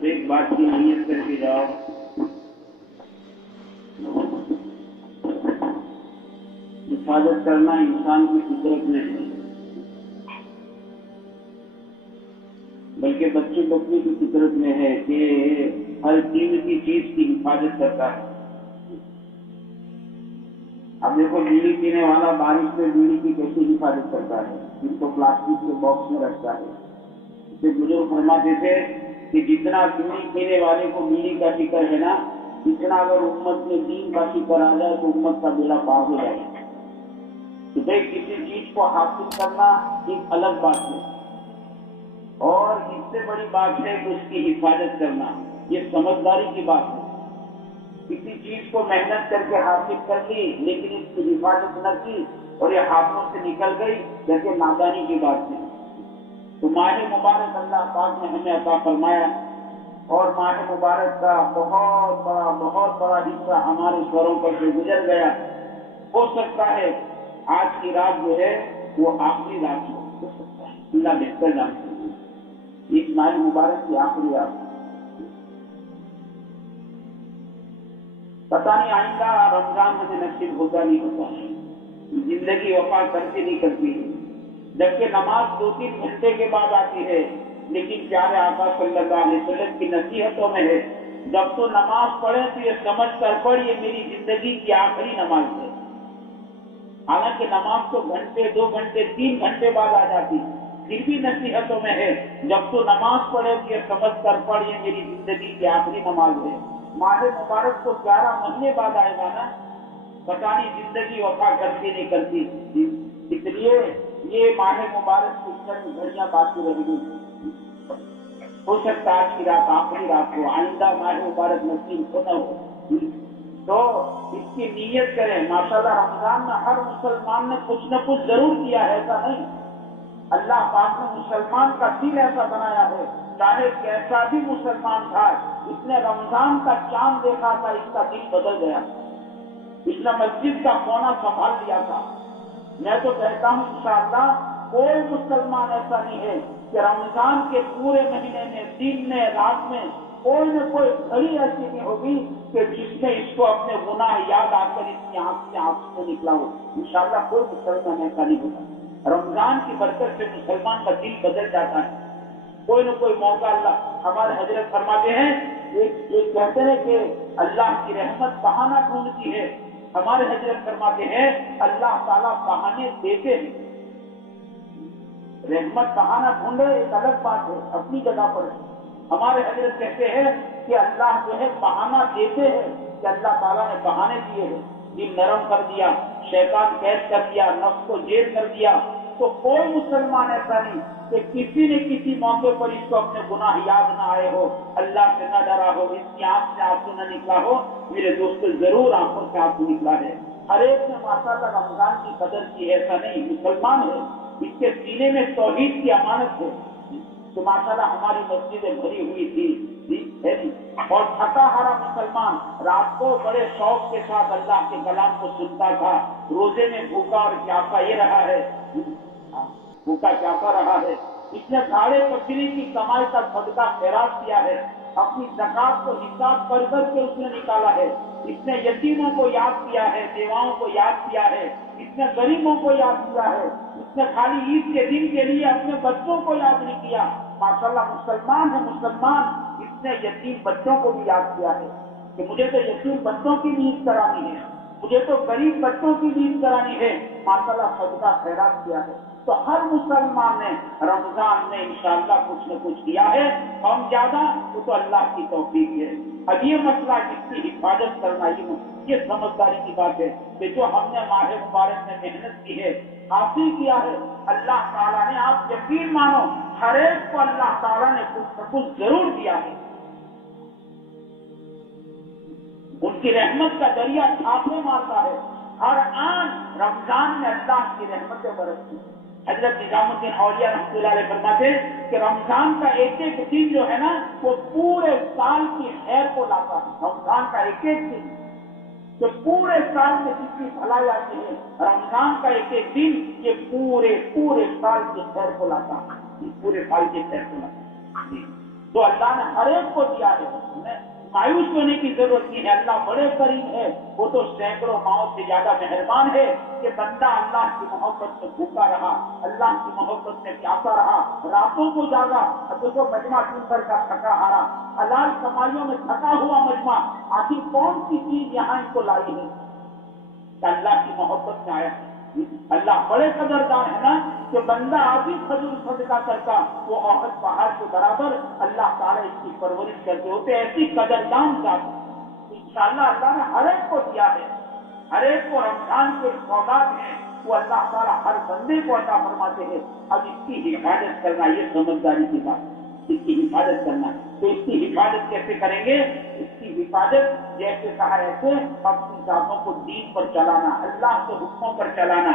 ایک بات کی نیت کر کے جاؤ، حفاظت کرنا انسان کی فطرت میں ہے، بلکہ بچے بچی کی فطرت میں ہے کہ ہر قیمتی چیز کی حفاظت کرتا ہے۔ اب دیکھو بیڑی پینے والا بارش میں بیڑی کی کیسی حفاظت کرتا ہے، جس کو پلاسٹک کے باکس میں رکھتا ہے۔ اسے بزرگ فرماتے تھے کہ جتنا بیڑی پینے والے کو بیڑی کا فکر ہے نا، اتنا اگر امت میں دین کا فکر آ جائے تو امت کا بیڑا پار ہو جائے۔ تو بھائی کسی چیز کو حاصل کرنا ایک الگ بات ہے، اور اس سے بڑی بات ہے کہ اس کی حفاظت کرنا، یہ سمجھداری کی بات ہے۔ کسی چیز کو محنت کر کے حاصل کر لی لیکن اس کی حفاظت نہ کی اور یہ ہاتھوں سے نکل گئی، جیسے نادانی کی بات ہے۔ تو ماہ مبارک اللہ پاک نے ہمیں عطا فرمایا، اور ماہ مبارک کا بہت بڑا حصہ ہمارے سروں پر سے گزر گیا۔ ہو سکتا ہے آج کی رات جو ہے وہ آخری رات ہو سکتا ہے، اللہ بہتر جانتے ہیں، اس ماہ مبارک کی آخری رات۔ پتہ نہیں آئندہ رمضان ہمیں نصیب ہوتا نہیں ہوتا ہے، زندگی وفا کرتی نہیں کرتی، جبکہ نماز 2-3 گھنٹے کے بعد آتی ہے، لیکن پیارے آقا صلی اللہ علیہ وسلم کی نصیحتوں میں ہے جب تو نماز پڑھے تو یہ سمجھ کر پڑھ یہ میری زندگی کی آخری نماز ہے۔ حالانکہ نماز تو گھنٹے 2 گھنٹے 3 گھنٹے بعد آ جاتی، پھر بھی نصیحتوں میں ہے جب تو نماز پڑھے تو یہ سمجھ کر پڑھ یہ میری زندگی کی آخری نماز ہے۔ ماہ مبارک تو 11 مہینے بعد آئے گا نا، پتہ نہیں زندگی وفا کرتی نہیں کرتی، اس لیے یہ ماہ مبارک کی چند گھڑیاں باقی رہ گئی۔ ہو سکتا ہے آج کی رات آخری رات ہو، آئندہ ماہ مبارک نصیب کو نہ ہو، تو اس کی نیت کریں۔ ماشاءاللہ رمضان میں ہر مسلمان نے کچھ نہ کچھ ضرور کیا ہے، ایسا نہیں۔ اللہ پاک نے مسلمان کا دل ایسا بنایا ہے، چاہے کیسا بھی مسلمان تھا، اس نے رمضان کا چاند دیکھا تھا، اس کا دل بدل گیا، اس نے مسجد کا کونا سنبھال لیا تھا۔ میں تو کہتا ہوں انشاءاللہ کوئی مسلمان ایسا نہیں ہے کہ رمضان کے پورے مہینے میں دن میں رات میں کوئی نہ کوئی گھڑی ایسی نہیں ہوگی کہ جس میں اس کو اپنے گناہ یاد آ کر اس کی آنکھ سے آنسو نکلا ہو۔ انشاءاللہ کوئی مسلمان ایسا نہیں ہوگا۔ رمضان کی برکت سے مسلمان کا دل بدل جاتا ہے۔ کوئی نہ کوئی موقع اللہ، ہمارے حضرت فرماتے ہیں، ایک کہتے ہیں کہ اللہ کی رحمت بہانہ ڈھونڈتی ہے، ہمارے حضرت فرماتے ہیں اللہ تعالیٰ بہانے دیتے ہیں۔ رحمت بہانہ ڈھونڈے ایک الگ بات ہے، اپنی جگہ پر ہے۔ ہمارے حضرت کہتے ہیں کہ اللہ جو ہے بہانہ دیتے ہیں، کہ اللہ تعالیٰ نے بہانے دیے ہیں، دل نرم کر دیا، شیطان قید کر دیا، نفس کو جیل کر دیا۔ تو کوئی مسلمان ایسا نہیں کہ کسی نہ کسی موقع پر اس کو اپنے گناہ یاد نہ آئے ہو، اللہ سے نہ ڈرا ہو، اس کی آنکھ سے آنسو نہ نکلا ہو۔ میرے دوستو ضرور آنکھوں سے آنسو نکلا ہے، ہر ایک نے ماشاءاللہ رمضان کی قدر کی، ایسا نہیں۔ مسلمان ہے، اس کے سینے میں توحید کی امانت ہے، تو ماشاءاللہ ہماری مسجدیں بھری ہوئی تھی، اور تھکا ہارا مسلمان رات کو بڑے شوق کے ساتھ اللہ کے کلام کو سنتا تھا، روزے میں بھوکا اور پیاسا یہ رہا ہے، بھوکا پیاسا رہا ہے۔ اس نے گھاڑے بکری کی کمائی کا صدقہ خیرات کیا ہے، اپنی زکات کو حساب کر کر کے اس نے نکالا ہے، اس نے یتیموں کو یاد کیا ہے، بیواؤں کو یاد کیا ہے، اس نے غریبوں کو یاد کیا ہے، اس نے خالی عید کے دن کے لیے اپنے بچوں کو یاد نہیں کیا۔ ماشاءاللہ مسلمان ہے مسلمان، اس نے یتیم بچوں کو بھی یاد کیا ہے کہ مجھے تو یتیم بچوں کی نیند کرانی ہے، مجھے تو غریب بچوں کی نیند کرانی ہے، ماشاءاللہ صدقہ خیرات کیا ہے۔ تو ہر مسلمان نے رمضان میں انشاءاللہ کچھ نہ کچھ کیا ہے، ہم زیادہ وہ تو اللہ کی توفیق ہے۔ اب یہ مسئلہ جس کی حفاظت کرنا یہ سمجھداری کی بات ہے کہ جو ہم نے ماہ مبارک میں محنت کی ہے، حاصل کیا ہے، اللہ تعالیٰ نے، آپ یقین مانو ہر ایک کو اللہ تعالیٰ نے کچھ نہ کچھ ضرور دیا ہے۔ ان کی رحمت کا دریا چھاپے مارتا ہے، ہر آن رمضان میں اللہ کی رحمتیں برستی۔ حضرت نظام الدین اولیاء رحمۃ اللہ علیہ فرماتے کہ رمضان کا ایک ایک دن جو ہے نا وہ پورے سال کی خیر کو لاتا ہے۔ رمضان کا ایک ایک دن جو پورے سال میں جتنی بھلائی آتی ہے، رمضان کا ایک ایک دن یہ پورے سال کی خیر کو لاتا ہے، پورے سال کی خیر کو لاتا ہے۔ تو اللہ نے ہر ایک کو دیا ہے، مایوس ہونے کی ضرورت نہیں ہے، اللہ بڑے کریم ہے، وہ تو سینکڑوں ماؤں سے زیادہ مہربان ہے کہ بندہ اللہ کی محبت سے بھوکا رہا، اللہ کی محبت سے پیاسا رہا، راتوں کو جاگا، دیکھو مجمع دن بھر کا تھکا ہارا، حلال کمائیوں میں تھکا ہوا مجمع، آخر کون سی چیز یہاں ان کو لائی ہے کہ اللہ کی محبت میں آیا ہے۔ اللہ بڑے قدردان ہے نا کہ بندہ آدھی کھجور صدقہ کرتا وہ احد پہاڑ کے برابر اللہ تعالیٰ اس کی پرورش کرتے ہوتے، ایسی قدردان ذات انشاءاللہ اللہ نے ہر ایک کو دیا ہے، ہر ایک کو رمضان کے سوغات ہیں وہ اللہ تعالیٰ ہر بندے کو عطا فرماتے ہیں۔ اب اس کی حفاظت کرنا یہ سمجھداری کی بات ہے، اس کی حفاظت کرنا، تو اس کی حفاظت کیسے کریں گے؟ اس کی حفاظت جیسے کہا ایسے اپنی ذاتوں کو دین پر چلانا، اللہ کے حکموں پر چلانا۔